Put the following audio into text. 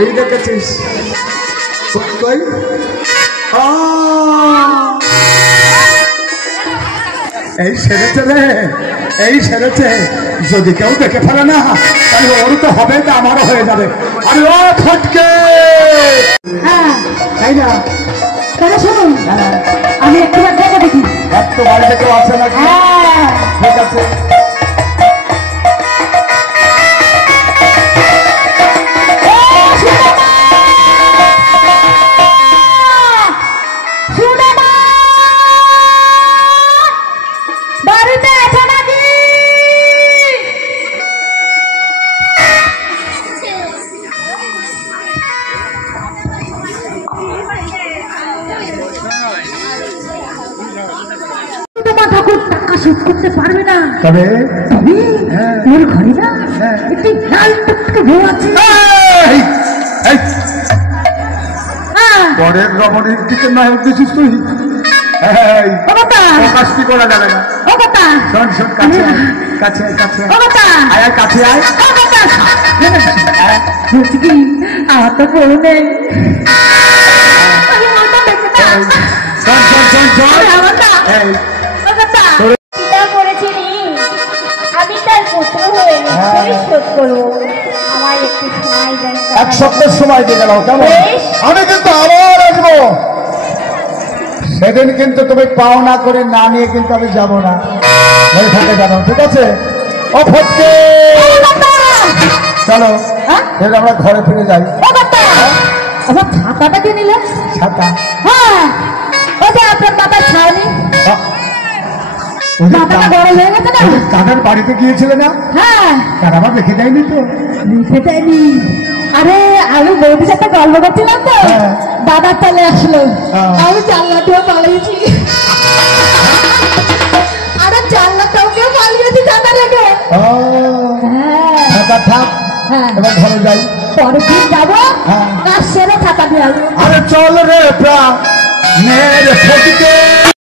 এই দেখেছিস কই এই সেরেছে রে, এই সেরেছে। যদি কেউ দেখে ফেলে না তাহলে ওর তো হবে না, আমারও হয়ে যাবে। আরে ও ফটকে, তাই না? শুনুন, আমি একটু দেখি একটু বাড়িতে কেউ আছে না? ঠিক আছে। করতে পারবে না, তবে তোর ঘরে না একটি লাল টুকটুকে বউ আছে। পরের রমণীর দিকে না দিছিস তুই, প্রকাশ কি করা যাবে না। শোন শোন, কাছে কাছে কাছে আয়, কাছে আয়। বলছি কি, আমার তো বউ নেই। শোন শোন শোন শোন, আমি তার পুত্র হয়ে পরিশোধ করবো। আমার একটু সময় দেন। এক সপ্তাহ সময় দিয়ে গেল, কেমন? আমি কিন্তু আবার আসবো সেদিন, কিন্তু তুমি পাওনা করে না নিয়ে কিন্তু আমি যাবো না, মনে থাকে জানো, ঠিক আছে? ও ফটকে, চলো আমরা ঘরে ফিরে যাই। আমার ছাতাটা কে নিলে? ছাতা? হ্যাঁ, ওই যে আপনার বাবার ছাউনি, বড় হয়ে গেছে না? কাকার বাড়িতে গিয়েছিলে না? হ্যাঁ। কাকা দেখে যায়নি তো? দেখে যায়নি। আরে আমি বৌদির সাথে গল্প করছিলাম তো, দাদা চলে আসলো, আমি জানলাটাও পালিয়েছি। আরে জানলাটাও কেউ পালিয়েছি দাদা রেখে। থাক, এবার ঘরে যাই, পরের দিন যাবো, কাজ সেরে ছাতা দিয়ে আসবো। আরে চল রে প্রা